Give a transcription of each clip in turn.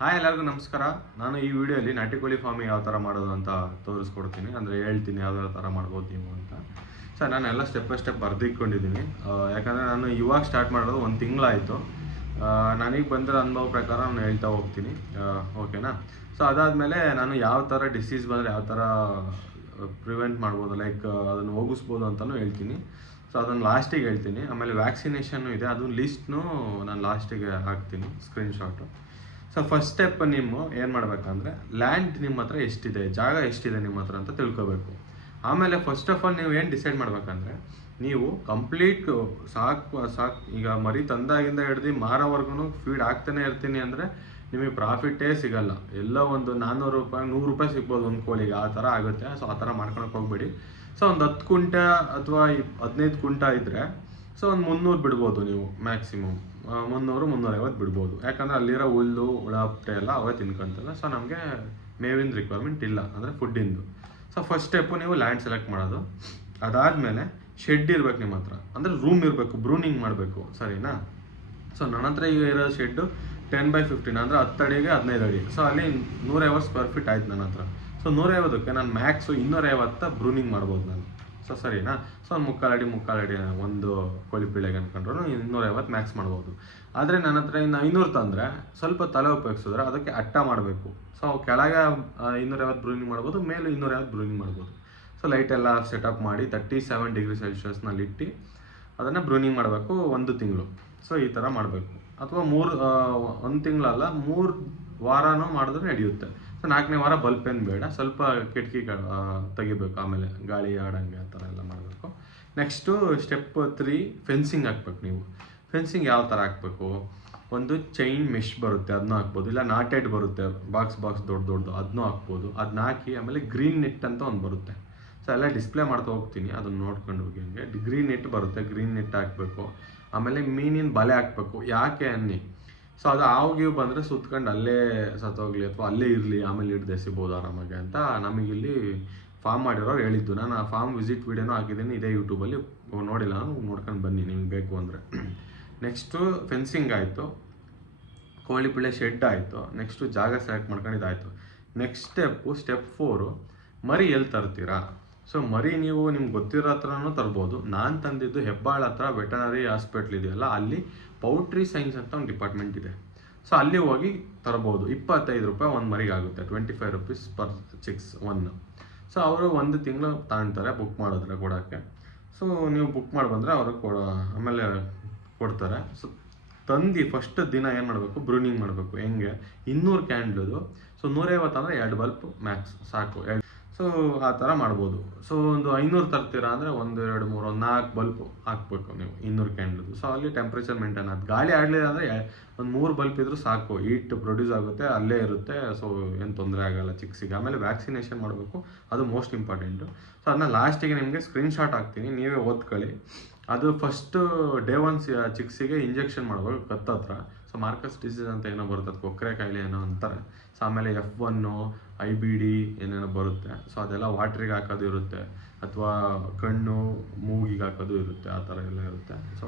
Hi ಎಲ್ಲರಿಗೂ ನಮಸ್ಕಾರ. ನಾನು ಈ ವಿಡಿಯೋಲಿ ನಾಟಿ ಕೋಳಿ ಫಾರ್ಮಿಂಗ್ ಯಾವ ಥರ ಮಾಡೋದು ಅಂತ ತೋರಿಸ್ಕೊಡ್ತೀನಿ. ಅಂದರೆ ಹೇಳ್ತೀನಿ ಯಾವ್ಯಾವ ಥರ ಮಾಡ್ಬೋದು ನೀವು ಅಂತ. ಸರ್ ನಾನೆಲ್ಲ ಸ್ಟೆಪ್ ಬೈ ಸ್ಟೆಪ್ ಬರ್ದಿಟ್ಕೊಂಡಿದ್ದೀನಿ. ಯಾಕಂದರೆ ನಾನು ಇವಾಗ ಸ್ಟಾರ್ಟ್ ಮಾಡೋದು 1 ತಿಂಗಳಾಯಿತು. ನನಗೆ ಬಂದಿರೋ ಅನುಭವ ಪ್ರಕಾರ ನಾನು ಹೇಳ್ತಾ ಹೋಗ್ತೀನಿ, ಓಕೆನಾ. ಸೊ ಅದಾದಮೇಲೆ ನಾನು ಯಾವ ಥರ ಡಿಸೀಸ್ ಬಂದರೆ ಯಾವ ಥರ ಪ್ರಿವೆಂಟ್ ಮಾಡ್ಬೋದು, ಲೈಕ್ ಅದನ್ನು ಹೋಗಿಸ್ಬೋದು ಅಂತಲೂ ಹೇಳ್ತೀನಿ. ಸೊ ಅದನ್ನು ಲಾಸ್ಟಿಗೆ ಹೇಳ್ತೀನಿ. ಆಮೇಲೆ ವ್ಯಾಕ್ಸಿನೇಷನ್ನು ಇದೆ, ಅದು ಲಿಸ್ಟ್ನು ನಾನು ಲಾಸ್ಟಿಗೆ ಹಾಕ್ತೀನಿ ಸ್ಕ್ರೀನ್ಶಾಟು. ಸೊ ಫಸ್ಟ್ ಸ್ಟೆಪ್ ನೀವು ಏನು ಮಾಡಬೇಕಂದ್ರೆ, ಲ್ಯಾಂಡ್ ನಿಮ್ಮ ಹತ್ರ ಎಷ್ಟಿದೆ, ಜಾಗ ಎಷ್ಟಿದೆ ನಿಮ್ಮ ಹತ್ರ ಅಂತ ತಿಳ್ಕೊಬೇಕು. ಆಮೇಲೆ ಫಸ್ಟ್ ಆಫ್ ಆಲ್ ನೀವು ಏನು ಡಿಸೈಡ್ ಮಾಡ್ಬೇಕಂದ್ರೆ, ನೀವು ಕಂಪ್ಲೀಟ್ ಸಾಕು ಈಗ ಮರಿ ತಂದಾಗಿಂದ ಹಿಡ್ದು ಮಾರೋವರೆಗೂ ಫೀಡ್ ಆಗ್ತಾನೆ ಇರ್ತೀನಿ ಅಂದರೆ ನಿಮಗೆ ಪ್ರಾಫಿಟ್ಟೇ ಸಿಗಲ್ಲ. ಎಲ್ಲ ಒಂದು 400 ರೂಪಾಯಿ 100 ರೂಪಾಯಿ ಸಿಗ್ಬೋದು ಒಂದು ಕೋಳಿಗೆ, ಆ ಥರ ಆಗುತ್ತೆ. ಸೊ ಆ ಥರ ಮಾಡ್ಕೊಳಕ್ಕೆ ಹೋಗ್ಬೇಡಿ. ಸೊ ಒಂದು 10 ಕುಂಟ ಅಥವಾ 15 ಕುಂಟ ಇದ್ದರೆ ಸೊ ಒಂದು 300 ಬಿಡ್ಬೋದು ನೀವು ಮ್ಯಾಕ್ಸಿಮಮ್. 300-350 ಬಿಡ್ಬೋದು. ಯಾಕಂದರೆ ಅಲ್ಲಿರೋ ಹುಲ್ಲು ಹುಳಪಟ್ಟೆ ಎಲ್ಲ ಅವೇ ತಿನ್ಕೊಂತಲ್ಲ. ಸೊ ನಮಗೆ ಮೇವಿನ ರಿಕ್ವೈರ್ಮೆಂಟ್ ಇಲ್ಲ, ಅಂದರೆ ಫುಡ್ಡಿಂದು. ಸೊ ಫಸ್ಟ್ ಸ್ಟೆಪ್ಪು ನೀವು ಲ್ಯಾಂಡ್ ಸೆಲೆಕ್ಟ್ ಮಾಡೋದು. ಅದಾದಮೇಲೆ ಶೆಡ್ ಇರ್ಬೇಕು ನಿಮ್ಮ ಹತ್ರ, ಅಂದರೆ ರೂಮ್ ಇರಬೇಕು, ಬ್ರೂನಿಂಗ್ ಮಾಡಬೇಕು, ಸರಿನಾ. ಸೊ ನನ್ನ ಹತ್ರ ಈಗ ಇರೋ ಶೆಡ್ಡು 10x15, ಅಂದರೆ 10 ಅಡಿಗೆ 15 ಅಡಿ. ಸೊ ಅಲ್ಲಿ 150 ಸ್ಕ್ವೇರ್ ಫೀಟ್ ಆಯ್ತು ನನ್ನ ಹತ್ರ. ಸೊ 150ಕ್ಕೆ ನಾನು ಮ್ಯಾಕ್ಸು 250 ಬ್ರೂನಿಂಗ್ ಮಾಡ್ಬೋದು ನಾನು. ಸೊ ಸರಿನಾ. ಸೊ ಒಂದು ಮುಕ್ಕಾಲು ಅಡಿ ಒಂದು ಕೋಳಿ ಪೀಳೆಗೆ ಅನ್ಕೊಂಡ್ರು 250 ಮ್ಯಾಕ್ಸ್ ಮಾಡ್ಬೋದು. ಆದರೆ ನನ್ನ ಹತ್ರ ಇನ್ನು 500 ತಂದರೆ ಸ್ವಲ್ಪ ತಲೆ ಉಪಯೋಗಿಸಿದ್ರೆ ಅದಕ್ಕೆ ಅಟ್ಟ ಮಾಡಬೇಕು. ಸೊ ಕೆಳಗೆ 250 ಬ್ರೂನಿಂಗ್ ಮಾಡ್ಬೋದು, ಮೇಲೆ 250 ಬ್ರೂನಿಂಗ್ ಮಾಡ್ಬೋದು. ಸೊ ಲೈಟೆಲ್ಲ ಸೆಟಪ್ ಮಾಡಿ 37 ಡಿಗ್ರಿ ಸೆಲ್ಸಿಯಸ್ನಲ್ಲಿ ಇಟ್ಟು ಅದನ್ನು ಬ್ರೂನಿಂಗ್ ಮಾಡಬೇಕು 1 ತಿಂಗಳು. ಸೊ ಈ ಥರ ಮಾಡಬೇಕು. ಅಥವಾ 1 ತಿಂಗಳಲ್ಲ 3 ವಾರನೂ ಮಾಡಿದ್ರೆ ನಡೆಯುತ್ತೆ. ಸೊ 4ನೇ ವಾರ ಬಲ್ಪ್ ಏನು ಬೇಡ, ಸ್ವಲ್ಪ ಕಿಟಕಿ ತೆಗಿಬೇಕು, ಆಮೇಲೆ ಗಾಳಿ ಆಡಂಗೆ ಆ ಥರ ಎಲ್ಲ ಮಾಡಬೇಕು. ನೆಕ್ಸ್ಟು ಸ್ಟೆಪ್ 3 ಫೆನ್ಸಿಂಗ್ ಹಾಕ್ಬೇಕು. ನೀವು ಫೆನ್ಸಿಂಗ್ ಯಾವ ಥರ ಹಾಕಬೇಕು, ಒಂದು ಚೈನ್ ಮೆಶ್ ಬರುತ್ತೆ, ಅದನ್ನೂ ಹಾಕ್ಬೋದು. ಇಲ್ಲ ನಾಟೆಡ್ ಬರುತ್ತೆ, ಬಾಕ್ಸ್ ದೊಡ್ಡದು, ಅದನ್ನೂ ಹಾಕ್ಬೋದು. ಅದನ್ನ ಹಾಕಿ ಆಮೇಲೆ ಗ್ರೀನ್ ನೆಟ್ ಅಂತ ಒಂದು ಬರುತ್ತೆ. ಸೊ ಎಲ್ಲ ಡಿಸ್ಪ್ಲೇ ಮಾಡ್ತಾ ಹೋಗ್ತೀನಿ, ಅದನ್ನು ನೋಡ್ಕೊಂಡು ಹೋಗಿ. ಹಂಗೆ ಗ್ರೀನ್ ನೆಟ್ ಬರುತ್ತೆ, ಗ್ರೀನ್ ನೆಟ್ ಹಾಕಬೇಕು. ಆಮೇಲೆ ಮೀನಿನ ಬಲೆ ಹಾಕಬೇಕು. ಯಾಕೆ ಅನ್ನಿ, ಸೊ ಅದು ಹಾವು ಬಂದರೆ ಸುತ್ಕೊಂಡು ಅಲ್ಲೇ ಸತ್ತೋಗ್ಲಿ ಅಥವಾ ಅಲ್ಲೇ ಇರಲಿ, ಆಮೇಲೆ ಹಿಡ್ದು ಎಸಿಬೋದು ಆರಾಮಾಗಿ ಅಂತ ನಮಗಿಲ್ಲಿ ಫಾರ್ಮ್ ಮಾಡಿರೋರು ಹೇಳಿದ್ದು. ನಾನು ಆ ಫಾರ್ಮ್ ವಿಸಿಟ್ ವೀಡಿಯೋನೂ ಹಾಕಿದ್ದೀನಿ, ಇದೇ ಯೂಟ್ಯೂಬಲ್ಲಿ. ನೋಡಿಲ್ಲ, ನೋಡ್ಕೊಂಡು ಬನ್ನಿ ನಿಮ್ಗೆ ಬೇಕು ಅಂದರೆ. ನೆಕ್ಸ್ಟು ಫೆನ್ಸಿಂಗ್ ಆಯಿತು, ಕೋಳಿ ಪಿಳ್ಳೆ ಶೆಡ್ ಆಯಿತು. ನೆಕ್ಸ್ಟು ಜಾಗ ಸೆಲೆಕ್ಟ್ ಮಾಡ್ಕೊಂಡಿದ್ದಾಯಿತು. ನೆಕ್ಸ್ಟ್ ಸ್ಟೆಪ್ 4 ಮರಿ ಎಲ್ಲಿ ತರ್ತೀರಾ. ಸೊ ಮರಿ ನೀವು ನಿಮ್ಗೆ ಗೊತ್ತಿರೋ ಹತ್ರನೂ ತರ್ಬೋದು. ನಾನು ತಂದಿದ್ದು ಹೆಬ್ಬಾಳ ಹತ್ರ ವೆಟನರಿ ಹಾಸ್ಪಿಟ್ಲ್ ಇದೆಯಲ್ಲ, ಅಲ್ಲಿ ಪೌಲ್ಟ್ರಿ ಸೈನ್ಸ್ ಅಂತ ಒಂದು ಡಿಪಾರ್ಟ್ಮೆಂಟ್ ಇದೆ. ಸೊ ಅಲ್ಲಿ ಹೋಗಿ ತರ್ಬೋದು. 25 ರೂಪಾಯಿ ಒಂದು ಮರಿಗೆ ಆಗುತ್ತೆ, 25 ರುಪೀಸ್ ಪರ್ ಚಿಕ್ಸ್ 1. ಸೊ ಅವರು 1 ತಿಂಗಳು ತಗೊಳ್ತಾರೆ ಬುಕ್ ಮಾಡಿದ್ರೆ ಕೊಡೋಕ್ಕೆ. ಸೊ ನೀವು ಬುಕ್ ಮಾಡಿ ಬಂದರೆ ಅವರು ಆಮೇಲೆ ಕೊಡ್ತಾರೆ. ಸೊ ತಂದು ಫಸ್ಟ್ ದಿನ ಏನು ಮಾಡಬೇಕು, ಬ್ರೂನಿಂಗ್ ಮಾಡಬೇಕು. ಹೆಂಗೆ, 200 ಕ್ಯಾಂಡ್ಲದು. ಸೊ 150 ಅಂದರೆ 2 ಬಲ್ಪ್ ಮ್ಯಾಕ್ಸ್ ಸಾಕು. ಸೊ ಆ ಥರ ಮಾಡ್ಬೋದು. ಸೊ ಒಂದು 500 ತರ್ತೀರಾ ಅಂದರೆ 1 2 3 1 4 ಬಲ್ಪ್ ಹಾಕ್ಬೇಕು ನೀವು 200 ಕ್ಯಾಂಡ್ಲದು. ಸೊ ಅಲ್ಲಿ ಟೆಂಪ್ರೇಚರ್ ಮೇಂಟೈನ್ ಆಗುತ್ತೆ. ಗಾಳಿ ಆಡಲಿಲ್ಲ ಅಂದರೆ ಒಂದು 3 ಬಲ್ಪ್ ಇದ್ರೂ ಸಾಕು, ಹೀಟ್ ಪ್ರೊಡ್ಯೂಸ್ ಆಗುತ್ತೆ, ಅಲ್ಲೇ ಇರುತ್ತೆ. ಸೊ ಏನು ತೊಂದರೆ ಆಗೋಲ್ಲ ಚಿಕ್ಸಿಗೆ. ಆಮೇಲೆ ವ್ಯಾಕ್ಸಿನೇಷನ್ ಮಾಡಬೇಕು, ಅದು ಮೋಸ್ಟ್ ಇಂಪಾರ್ಟೆಂಟು. ಸೊ ಅದನ್ನ ಲಾಸ್ಟಿಗೆ ನಿಮಗೆ ಸ್ಕ್ರೀನ್ಶಾಟ್ ಹಾಕ್ತೀನಿ, ನೀವೇ ಓದ್ಕೊಳ್ಳಿ. ಅದು ಫಸ್ಟು ಡೇ 1 ಚಿಕ್ಸಿಗೆ ಇಂಜೆಕ್ಷನ್ ಮಾಡಬೇಕು ಕತ್ತತ್ರ. ಸೊ ಮಾರ್ಕಸ್ ಡಿಸೀಸ್ ಅಂತ ಏನೋ ಬರುತ್ತೆ, ಅದು ಕೊಕ್ಕರೆ ಕಾಯಿಲೆ ಏನೋ ಅಂತಾರೆ. ಸೊ ಆಮೇಲೆ F1 IBD ಏನೇನೋ ಬರುತ್ತೆ. ಸೊ ಅದೆಲ್ಲ ವಾಟ್ರಿಗೆ ಹಾಕೋದು ಇರುತ್ತೆ, ಅಥವಾ ಕಣ್ಣು ಮೂಗಿಗೆ ಹಾಕೋದು ಇರುತ್ತೆ, ಆ ಥರ ಎಲ್ಲ ಇರುತ್ತೆ. ಸೊ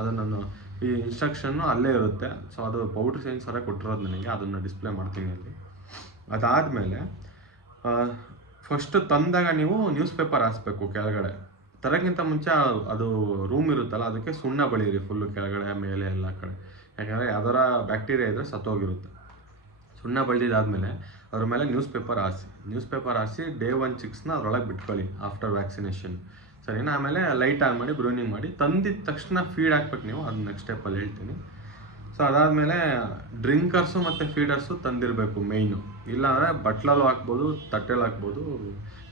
ಅದನ್ನು ಈ ಇನ್ಸ್ಟ್ರಕ್ಷನ್ನು ಅಲ್ಲೇ ಇರುತ್ತೆ. ಸೊ ಅದು ಪೌಲ್ಟ್ರಿ ಸೈನ್ಸ್ ಅವರೇ ಕೊಟ್ಟಿರೋದು ನನಗೆ, ಅದನ್ನು ಡಿಸ್ಪ್ಲೇ ಮಾಡ್ತೀನಿ ಅಲ್ಲಿ. ಅದಾದಮೇಲೆ ಫಸ್ಟು ತಂದಾಗ ನೀವು ನ್ಯೂಸ್ ಪೇಪರ್ ಹಾಸ್ಬೇಕು ಕೆಳಗಡೆ. ತರಕ್ಕಿಂತ ಮುಂಚೆ ಅದು ರೂಮ್ ಇರುತ್ತಲ್ಲ, ಅದಕ್ಕೆ ಸುಣ್ಣ ಬಳಿಯಿರಿ ಫುಲ್ಲು ಕೆಳಗಡೆ ಮೇಲೆ ಎಲ್ಲ ಕಡೆ. ಯಾಕಂದರೆ ಯಾವ್ದಾರ ಬ್ಯಾಕ್ಟೀರಿಯಾ ಇದ್ದರೆ ಸತ್ತೋಗಿರುತ್ತೆ. ಸುಣ್ಣ ಬಳಿದಾದ್ಮೇಲೆ ಅದ್ರ ಮೇಲೆ ನ್ಯೂಸ್ ಪೇಪರ್ ಹಾಸಿ ಡೇ 1 ಚಿಕ್ಸ್ನ ಅದರೊಳಗೆ ಬಿಟ್ಕೊಳ್ಳಿ ಆಫ್ಟರ್ ವ್ಯಾಕ್ಸಿನೇಷನ್, ಸರಿನಾ. ಆಮೇಲೆ ಲೈಟ್ ಆನ್ ಮಾಡಿ ಬ್ರೂನಿಂಗ್ ಮಾಡಿ ತಂದಿದ್ದ ತಕ್ಷಣ ಫೀಡ್ ಹಾಕ್ಬೇಕು ನೀವು, ಅದು ನೆಕ್ಸ್ಟ್ ಸ್ಟೆಪ್ಪಲ್ಲಿ ಹೇಳ್ತೀನಿ. ಸೊ ಅದಾದಮೇಲೆ ಡ್ರಿಂಕರ್ಸು ಮತ್ತು ಫೀಡರ್ಸು ತಂದಿರಬೇಕು ಮೇಯ್ನು. ಇಲ್ಲಾಂದರೆ ಬಟ್ಲಲ್ಲೂ ಹಾಕ್ಬೋದು, ತಟ್ಟೆಲ್ಲಿ ಹಾಕ್ಬೋದು.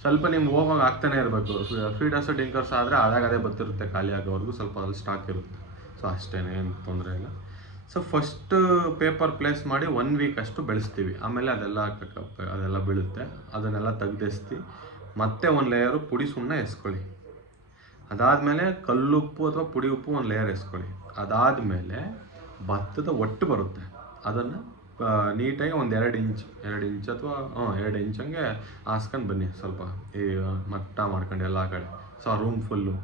ಸ್ವಲ್ಪ ನಿಮ್ಗೆ ಹೋಗುವಾಗ ಆಗ್ತಾನೆ ಇರಬೇಕು. ಫೀಡರ್ಸು ಡ್ರಿಂಕರ್ಸ್ ಆದರೆ ಅದೇ ಬರ್ತಿರುತ್ತೆ, ಖಾಲಿ ಆಗೋವರೆಗೂ ಸ್ವಲ್ಪ ಅಲ್ಲಿ ಸ್ಟಾಕ್ ಇರುತ್ತೆ. ಸೊ ಅಷ್ಟೇ, ಏನು ತೊಂದರೆ ಇಲ್ಲ. ಸೊ ಫಸ್ಟ್ ಪೇಪರ್ ಪ್ಲೇಸ್ ಮಾಡಿ 1 ವೀಕ್ ಅಷ್ಟು ಬೆಳೆಸ್ತೀವಿ. ಆಮೇಲೆ ಅದೆಲ್ಲ ಬೀಳುತ್ತೆ, ಅದನ್ನೆಲ್ಲ ತೆಗ್ದೆಸ್ತಿ ಮತ್ತೆ 1 ಲೇಯರು ಪುಡಿ ಸುಣ್ಣ ಎಸ್ಕೊಳ್ಳಿ. ಅದಾದಮೇಲೆ ಕಲ್ಲುಪ್ಪು ಅಥವಾ ಪುಡಿ ಉಪ್ಪು 1 ಲೇಯರ್ ಎಸ್ಕೊಳ್ಳಿ. ಅದಾದಮೇಲೆ ಭತ್ತದ ಒಟ್ಟು ಬರುತ್ತೆ, ಅದನ್ನು ನೀಟಾಗಿ ಒಂದು 2 ಇಂಚ್ ಅಥವಾ 2 ಇಂಚ್ ಹಂಗೆ ಹಾಸ್ಕೊಂಡು ಬನ್ನಿ, ಸ್ವಲ್ಪ ಈ ಮಟ್ಟ ಮಾಡ್ಕೊಂಡು ಎಲ್ಲ ಕಡೆ. ಸೊ ಆ ರೂಮ್ ಫುಲ್ಲು.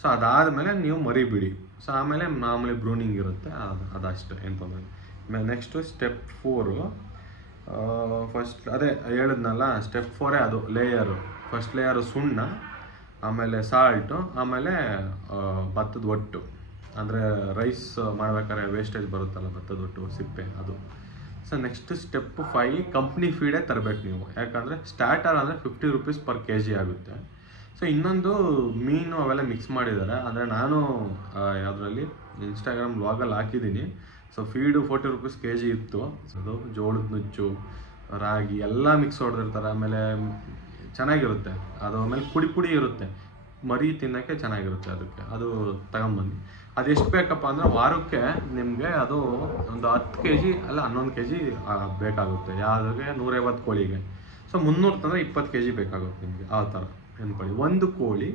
ಸೊ ಅದಾದಮೇಲೆ ನೀವು ಮರಿ ಬಿಡಿ. ಸೊ ಆಮೇಲೆ ಮಾಮೂಲಿ ಬ್ರೂನಿಂಗ್ ಇರುತ್ತೆ, ಅದಷ್ಟೇ, ಏನು ತೊಂದರೆ. ನೆಕ್ಸ್ಟು ಸ್ಟೆಪ್ 4 ಫಸ್ಟ್ ಅದೇ ಹೇಳಿದ್ನಲ್ಲ ಸ್ಟೆಪ್ 4 ಅದು ಲೇಯರು. ಫಸ್ಟ್ ಲೇಯರು ಸುಣ್ಣ, ಆಮೇಲೆ ಸಾಲ್ಟು, ಆಮೇಲೆ ಭತ್ತದ ಒಟ್ಟು, ಅಂದರೆ ರೈಸ್ ಮಾಡ್ಬೇಕಾದ್ರೆ ವೇಸ್ಟೇಜ್ ಬರುತ್ತಲ್ಲ ಭತ್ತದ ಒಟ್ಟು ಸಿಪ್ಪೆ ಅದು. ಸೊ ನೆಕ್ಸ್ಟ್ ಸ್ಟೆಪ್ 5 ಕಂಪ್ನಿ ಫೀಡೇ ತರಬೇಕು ನೀವು, ಯಾಕಂದರೆ ಸ್ಟಾರ್ಟರ್ ಅಂದರೆ 50 ರೂಪೀಸ್ ಪರ್ kg ಆಗುತ್ತೆ. ಸೊ ಇನ್ನೊಂದು ಮೀನು ಅವೆಲ್ಲ ಮಿಕ್ಸ್ ಮಾಡಿದ್ದಾರೆ, ಅಂದರೆ ನಾನು ಯಾವುದರಲ್ಲಿ ಇನ್ಸ್ಟಾಗ್ರಾಮ್ ವ್ಲಾಗಲ್ಲಿ ಹಾಕಿದ್ದೀನಿ. ಸೊ ಫೀಡು 40 ರೂಪೀಸ್ kg ಇತ್ತು. ಅದು ಜೋಳದ ನುಚ್ಚು, ರಾಗಿ ಎಲ್ಲ ಮಿಕ್ಸ್ ಹೊಡೆದಿರ್ತಾರೆ. ಆಮೇಲೆ ಚೆನ್ನಾಗಿರುತ್ತೆ ಅದು, ಆಮೇಲೆ ಪುಡಿ ಇರುತ್ತೆ, ಮರಿ ತಿನ್ನೋಕ್ಕೆ ಚೆನ್ನಾಗಿರುತ್ತೆ. ಅದಕ್ಕೆ ಅದು ತಗೊಂಬಂದು ಅದೆಷ್ಟು ಬೇಕಪ್ಪ ಅಂದರೆ ವಾರಕ್ಕೆ ನಿಮಗೆ ಅದು ಒಂದು 10 kg ಅಲ್ಲ 11 kg ಬೇಕಾಗುತ್ತೆ. ಯಾವುದಾಗೆ 150 ಕೋಳಿಗೆ. ಸೊ 300 ತಂದರೆ 20 kg ಬೇಕಾಗುತ್ತೆ ನಿಮಗೆ. ಆ ಥರ ಅಂದ್ಕೊಳ್ಳಿ. ಒಂದು ಕೋಳಿ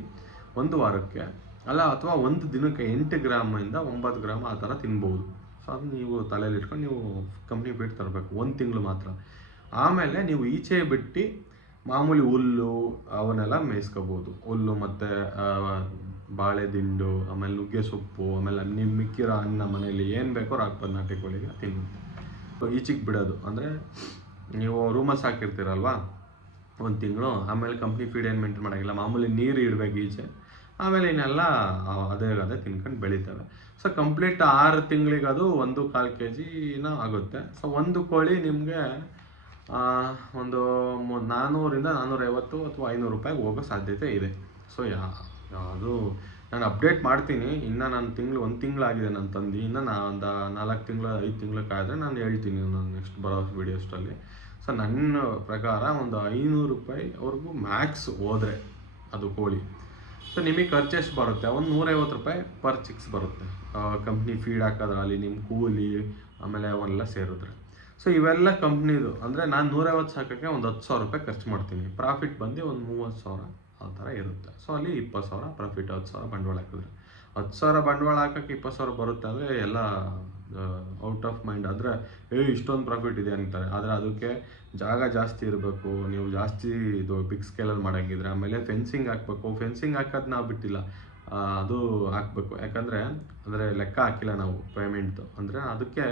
ಒಂದು ವಾರಕ್ಕೆ ಅಲ್ಲ, ಅಥವಾ ಒಂದು ದಿನಕ್ಕೆ 8 ಗ್ರಾಮಿಂದ 9 ಗ್ರಾಮ್ ಆ ಥರ ತಿನ್ಬೋದು. ಸೊ ಅದು ನೀವು ತಲೆಯಲ್ಲಿ ಇಟ್ಕೊಂಡು ನೀವು ಕಂಪ್ನಿ ಫೀಡ್ ತರಬೇಕು 1 ತಿಂಗಳು ಮಾತ್ರ. ಆಮೇಲೆ ನೀವು ಈಚೆ ಬಿಟ್ಟು ಮಾಮೂಲಿ ಹುಲ್ಲು ಅವನ್ನೆಲ್ಲ ಮೇಯಿಸ್ಕೋಬೋದು. ಹುಲ್ಲು ಮತ್ತು ಬಾಳೆ ದಿಂಡು, ಆಮೇಲೆ ನುಗ್ಗೆ ಸೊಪ್ಪು, ಆಮೇಲೆ ನೀವು ಮಿಕ್ಕಿರೋ ಅನ್ನ ಮನೇಲಿ ಏನು ಬೇಕೋ ಹಾಕ್ಬೋದು ನಾಟಿ ಕೋಳಿಗೆ ತಿನ್ನುತ್ತೆ. ಈಚೆಗೆ ಬಿಡೋದು ಅಂದರೆ ನೀವು ರೂಮಲ್ಲಿ ಸಾಕಿರ್ತೀರಲ್ವ 1 ತಿಂಗಳು, ಆಮೇಲೆ ಕಂಪ್ನಿ ಫೀಡ್ ಏನು ಮೇಂಟೈನ್ ಮಾಡೋಂಗಿಲ್ಲ, ಮಾಮೂಲಿ ನೀರು ಇಡಬೇಕು ಈಚೆ. ಆಮೇಲೆ ಇನ್ನೆಲ್ಲ ಅದೇ ತಿನ್ಕೊಂಡು ಬೆಳೀತವೆ. ಸೊ ಕಂಪ್ಲೀಟ್ 6 ತಿಂಗಳಿಗೆ ಅದು 1.25 kg ಆಗುತ್ತೆ. ಸೊ ಒಂದು ಕೋಳಿ ನಿಮಗೆ ಒಂದು 400 450 ಅಥವಾ 500 ರೂಪಾಯಿಗೆ ಹೋಗೋ ಸಾಧ್ಯತೆ ಇದೆ. ಸೊ ಅದು ನಾನು ಅಪ್ಡೇಟ್ ಮಾಡ್ತೀನಿ. ಇನ್ನು ನಾನು 1 ತಿಂಗಳಾಗಿದೆ ನಾನು ತಂದು, ಇನ್ನು ಒಂದು 4 ತಿಂಗಳು 5 ತಿಂಗಳಕ್ಕಾದರೆ ನಾನು ಹೇಳ್ತೀನಿ ನಾನು ನೆಕ್ಸ್ಟ್ ಬರೋ ವೀಡಿಯೋಸ್ಟಲ್ಲಿ. ಸೊ ನನ್ನ ಪ್ರಕಾರ ಒಂದು 500 ರೂಪಾಯಿವರೆಗೂ ಮ್ಯಾಕ್ಸ್ ಹೋದರೆ ಅದು ಕೋಳಿ. ಸೊ ನಿಮಗೆ ಖರ್ಚು ಎಷ್ಟು ಬರುತ್ತೆ? ಒಂದು 150 ರೂಪಾಯಿ ಪರ್ ಚಿಕ್ಸ್ ಬರುತ್ತೆ. ಕಂಪ್ನಿ ಫೀಡ್ ಹಾಕೋದ್ರಲ್ಲಿ ನಿಮ್ಮ ಕೂಲಿ ಆಮೇಲೆ ಅವೆಲ್ಲ ಸೇರಿದ್ರೆ. ಸೊ ಇವೆಲ್ಲ ಕಂಪ್ನಿದು ಅಂದರೆ ನಾನು 150 ಸಾಕೋಕ್ಕೆ ಒಂದು 10,000 ರೂಪಾಯಿ ಖರ್ಚು ಮಾಡ್ತೀನಿ. ಪ್ರಾಫಿಟ್ ಬಂದು ಒಂದು 30,000 ಆ ಥರ ಇರುತ್ತೆ. ಸೊ ಅಲ್ಲಿ 20,000 ಪ್ರಾಫಿಟ್, 10,000 ಬಂಡವಾಳ ಹಾಕಿದ್ರೆ. 10,000 ಬಂಡವಾಳ ಹಾಕೋಕ್ಕೆ 20,000 ಬರುತ್ತೆ ಅಂದರೆ ಎಲ್ಲ ಔಟ್ ಆಫ್ ಮೈಂಡ್. ಅಂದರೆ ಇಷ್ಟೊಂದು ಪ್ರಾಫಿಟ್ ಇದೆ ಅಂತಾರೆ. ಆದರೆ ಅದಕ್ಕೆ ಜಾಗ ಜಾಸ್ತಿ ಇರಬೇಕು, ನೀವು ಜಾಸ್ತಿ ಇದು ಬಿಗ್ ಸ್ಕೇಲಲ್ಲಿ ಮಾಡೋಂಗಿದ್ರೆ. ಆಮೇಲೆ ಫೆನ್ಸಿಂಗ್ ಹಾಕಬೇಕು. ಫೆನ್ಸಿಂಗ್ ಹಾಕೋದು ನಾವು ಬಿಟ್ಟಿಲ್ಲ, ಅದು ಹಾಕಬೇಕು. ಯಾಕಂದರೆ ಲೆಕ್ಕ ಹಾಕಿಲ್ಲ ನಾವು ಪೇಮೆಂಟ್ದು. ಅಂದರೆ ಅದಕ್ಕೆ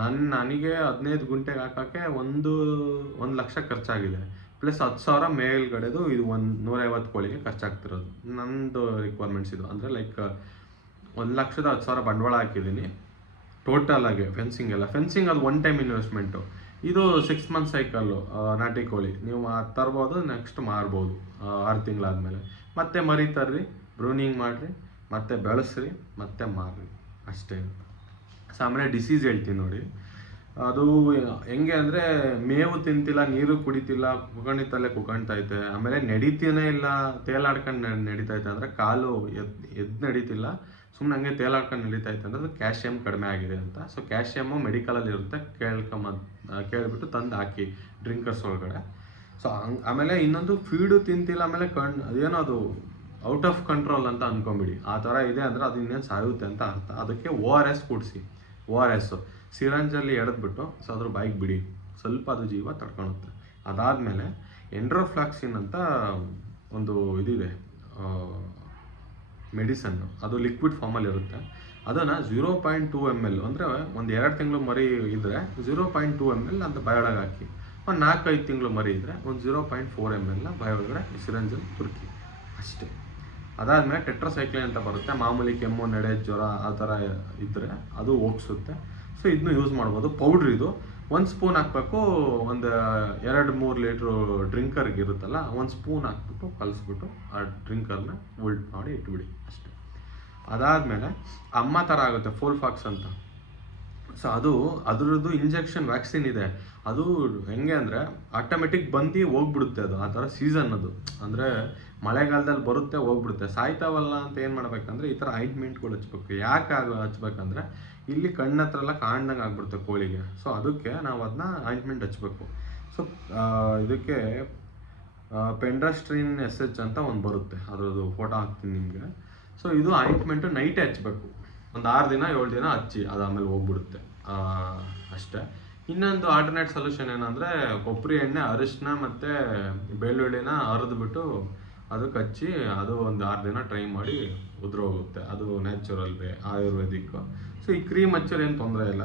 ನನಗೆ 15 ಗುಂಟೆಗೆ ಹಾಕೋಕ್ಕೆ 1 ಲಕ್ಷ ಖರ್ಚಾಗಿದೆ. ಪ್ಲಸ್ 10,000 ಮೇಲ್ಗಡೆದು ಇದು 150 ಕೋಳಿಗೆ ಖರ್ಚಾಗ್ತಿರೋದು. ನನ್ನದು ರಿಕ್ವೈರ್ಮೆಂಟ್ಸ್ ಇದು. ಅಂದರೆ ಲೈಕ್ 1,10,000 ಬಂಡವಾಳ ಹಾಕಿದ್ದೀನಿ ಟೋಟಲಾಗಿ ಫೆನ್ಸಿಂಗ್ ಎಲ್ಲ. ಫೆನ್ಸಿಂಗ್ ಅದು 1 ಟೈಮ್ ಇನ್ವೆಸ್ಟ್ಮೆಂಟು. ಇದು 6 ಮಂತ್ ಸೈಕಲ್ಲು ನಾಟಿ ಕೋಳಿ. ನೀವು ತರ್ಬೋದು, ನೆಕ್ಸ್ಟ್ ಮಾರ್ಬೋದು 6 ತಿಂಗಳಾದಮೇಲೆ. ಮತ್ತೆ ಮರಿ ತರ್ರಿ, ಬ್ರೂನಿಂಗ್ ಮಾಡಿರಿ, ಮತ್ತೆ ಬೆಳೆಸ್ರಿ, ಮತ್ತೆ ಮಾರ್ರಿ, ಅಷ್ಟೇ. ಸೊ ಆಮೇಲೆ ಡಿಸೀಸ್ ಹೇಳ್ತೀನಿ ನೋಡಿ. ಅದು ಹೆಂಗೆ ಅಂದರೆ ಮೇವು ತಿಂತಿಲ್ಲ, ನೀರು ಕುಡಿತಿಲ್ಲ, ಕುಗಣಿತಲ್ಲೇ ಕುಗಣ್ತೈತೆ. ಆಮೇಲೆ ನಡೀತೀನೇ ಇಲ್ಲ, ತೇಲಾಡ್ಕೊಂಡು ನಡೀತೈತೆ. ಅಂದರೆ ಕಾಲು ಎದ್ದು ನಡೀತಿಲ್ಲ, ಸುಮ್ಮನೆ ಹಂಗೆ ತೇಲಾಡ್ಕೊಂಡು ನಡೀತೈತೆ ಅಂದರೆ ಅದು ಕ್ಯಾಲ್ಶಿಯಮ್ ಕಡಿಮೆ ಆಗಿದೆ ಅಂತ. ಸೊ ಕ್ಯಾಲ್ಶಿಯಮ್ಮು ಮೆಡಿಕಲಲ್ಲಿ ಇರುತ್ತೆ, ಕೇಳಿಬಿಟ್ಟು ತಂದು ಹಾಕಿ ಡ್ರಿಂಕರ್ಸ್ ಒಳಗಡೆ. ಸೊ ಆಮೇಲೆ ಇನ್ನೊಂದು ಫೀಡು ತಿಂತಿಲ್ಲ, ಆಮೇಲೆ ಅದೇನೋ ಅದು ಔಟ್ ಆಫ್ ಕಂಟ್ರೋಲ್ ಅಂತ ಅಂದ್ಕೊಂಬಿಡಿ. ಆ ಥರ ಇದೆ ಅಂದರೆ ಅದು ಇನ್ನೇನು ಸಾಯುತ್ತೆ ಅಂತ ಅರ್ಥ. ಅದಕ್ಕೆ ORS ಕುಡಿಸಿ. ORS ಸಿರಂಜಲ್ಲಿ ಎಳೆದ್ಬಿಟ್ಟು ಸೊ ಅದ್ರ ಬಾಯಿಗೆ ಬಿಡಿ, ಸ್ವಲ್ಪ ಅದು ಜೀವ ತಡ್ಕೊಳುತ್ತೆ. ಅದಾದಮೇಲೆ ಎಂಡ್ರೋಫ್ಲಾಕ್ಸಿನ್ ಅಂತ ಒಂದು ಇದಿದೆ ಮೆಡಿಸನ್ನು, ಅದು ಲಿಕ್ವಿಡ್ ಫಾರ್ಮಲ್ಲಿ ಇರುತ್ತೆ. ಅದನ್ನು 0.2 ml ಅಂದರೆ ಒಂದು 2 ತಿಂಗಳು ಮರಿ ಇದ್ದರೆ 0.2 ml ಅಂತ ಬಾಯೊಳಗೆ ಹಾಕಿ, ಒಂದು 4-5 ತಿಂಗಳು ಮರಿ ಇದ್ದರೆ ಒಂದು 0.4 ml ಬಾಯೊಳಗಡೆ ಸಿರಂಜಲ್ಲಿ ತುರುಕಿ, ಅಷ್ಟೇ. ಅದಾದಮೇಲೆ ಟೆಟ್ರಾಸೈಕ್ಲಿನ್ ಅಂತ ಬರುತ್ತೆ. ಮಾಮೂಲಿ ಕೆಮ್ಮು, ನೆಡೆ, ಜ್ವರ ಆ ಥರ ಇದ್ದರೆ ಅದು ಹೋಗಿಸುತ್ತೆ. ಸೊ ಇದನ್ನು ಯೂಸ್ ಮಾಡ್ಬೋದು. ಪೌಡ್ರ್ ಇದು 1 ಸ್ಪೂನ್ ಹಾಕಬೇಕು. ಒಂದು 2-3 ಲೀಟ್ರು ಡ್ರಿಂಕರ್ಗೆ ಇರುತ್ತಲ್ಲ, 1 ಸ್ಪೂನ್ ಹಾಕ್ಬಿಟ್ಟು ಕಲಿಸ್ಬಿಟ್ಟು ಆ ಡ್ರಿಂಕರ್ನ ಉಲ್ಟ್ ಮಾಡಿ ಇಟ್ಬಿಡಿ, ಅಷ್ಟೇ. ಅದಾದಮೇಲೆ ಅಮ್ಮ ಥರ ಆಗುತ್ತೆ ಫೋಲ್ಫಾಕ್ಸ್ ಅಂತ. ಸೊ ಅದರದ್ದು ಇಂಜೆಕ್ಷನ್ ವ್ಯಾಕ್ಸಿನ್ ಇದೆ. ಅದು ಹೆಂಗೆ ಅಂದರೆ ಆಟೋಮೆಟಿಕ್ ಬಂದು ಹೋಗ್ಬಿಡುತ್ತೆ ಅದು. ಆ ಥರ ಸೀಸನ್ ಅದು. ಅಂದರೆ ಮಳೆಗಾಲದಲ್ಲಿ ಬರುತ್ತೆ, ಹೋಗ್ಬಿಡುತ್ತೆ. ಸಾಯ್ತಾವಲ್ಲ ಅಂತ ಏನು ಮಾಡಬೇಕಂದ್ರೆ ಈ ಥರ ಆಯಿಂಟ್ಮೆಂಟ್ಗಳು ಹಚ್ಬೇಕು. ಯಾಕೆ ಹಚ್ಬೇಕಂದ್ರೆ ಇಲ್ಲಿ ಕಣ್ಣು ಹತ್ರ ಎಲ್ಲ ಕಾಣ್ದಂಗೆ ಆಗ್ಬಿಡುತ್ತೆ ಕೋಳಿಗೆ. ಸೊ ಅದಕ್ಕೆ ನಾವು ಅದನ್ನ ಆಯಿಂಟ್ಮೆಂಟ್ ಹಚ್ಬೇಕು. ಸೊ ಇದಕ್ಕೆ ಪೆಂಡ್ರಾಸ್ಟ್ರಿನ್ SH ಅಂತ ಒಂದು ಬರುತ್ತೆ, ಅದರದ್ದು ಫೋಟೋ ಹಾಕ್ತೀನಿ ನಿಮಗೆ. ಸೊ ಇದು ಆಯಿಂಟ್ಮೆಂಟು ನೈಟೇ ಹಚ್ಬೇಕು. ಒಂದು 6 ದಿನ 7 ದಿನ ಹಚ್ಚಿ, ಅದಾದಮೇಲೆ ಹೋಗ್ಬಿಡುತ್ತೆ, ಅಷ್ಟೇ. ಇನ್ನೊಂದು ಆಲ್ಟರ್ನೇಟ್ ಸೊಲ್ಯೂಷನ್ ಏನಂದರೆ ಕೊಬ್ಬರಿ ಎಣ್ಣೆ, ಅರಿಶಿನ ಮತ್ತು ಬೆಳ್ಳುಳ್ಳಿನ ಅರೆದ್ಬಿಟ್ಟು ಅದಕ್ಕೆ ಹಚ್ಚಿ ಅದು ಒಂದು 6 ದಿನ ಟ್ರೈ ಮಾಡಿ ಉದುರೋಗುತ್ತೆ. ಅದು ನ್ಯಾಚುರಲ್ ವೇ, ಆಯುರ್ವೇದಿಕ್. ಸೊ ಈ ಕ್ರೀಮ್ ಹಚ್ಚೋರು ಏನು ತೊಂದರೆ ಇಲ್ಲ.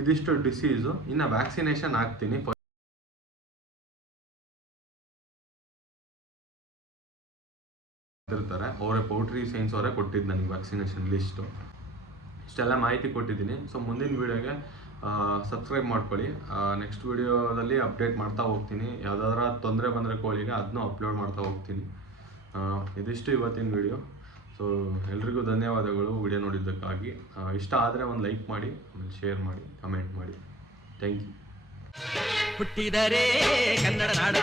ಇದಿಷ್ಟು ಡಿಸೀಸು. ಇನ್ನು ವ್ಯಾಕ್ಸಿನೇಷನ್ ಹಾಕ್ತೀನಿ. ಇರ್ತಾರೆ ಅವರೇ, ಪೌಲ್ಟ್ರಿ ಸೈನ್ಸ್ ಅವರೇ ಕೊಟ್ಟಿದ್ದು ನನಗೆ ವ್ಯಾಕ್ಸಿನೇಷನ್ ಲಿಸ್ಟು. ಇಷ್ಟೆಲ್ಲ ಮಾಹಿತಿ ಕೊಟ್ಟಿದ್ದೀನಿ. ಸೊ ಮುಂದಿನ ವೀಡಿಯೋಗೆ ಸಬ್ಸ್ಕ್ರೈಬ್ ಮಾಡ್ಕೊಳ್ಳಿ. ನೆಕ್ಸ್ಟ್ ವೀಡಿಯೋದಲ್ಲಿ ಅಪ್ಡೇಟ್ ಮಾಡ್ತಾ ಹೋಗ್ತೀನಿ. ಯಾವುದಾದ್ರೂ ತೊಂದರೆ ಬಂದರೆ ಕೋಳಿಗೆ ಅದನ್ನೂ ಅಪ್ಲೋಡ್ ಮಾಡ್ತಾ ಹೋಗ್ತೀನಿ. ಇದಿಷ್ಟು ಇವತ್ತಿನ ವೀಡಿಯೋ. ಸೊ ಎಲ್ರಿಗೂ ಧನ್ಯವಾದಗಳು ವಿಡಿಯೋ ನೋಡಿದ್ದಕ್ಕಾಗಿ. ಇಷ್ಟ ಆದರೆ ಒಂದು ಲೈಕ್ ಮಾಡಿ, ಆಮೇಲೆ ಶೇರ್ ಮಾಡಿ, ಕಮೆಂಟ್ ಮಾಡಿ. Thank you. ಹುಟ್ಟಿದರೆ ಕನ್ನಡ ನಾಡು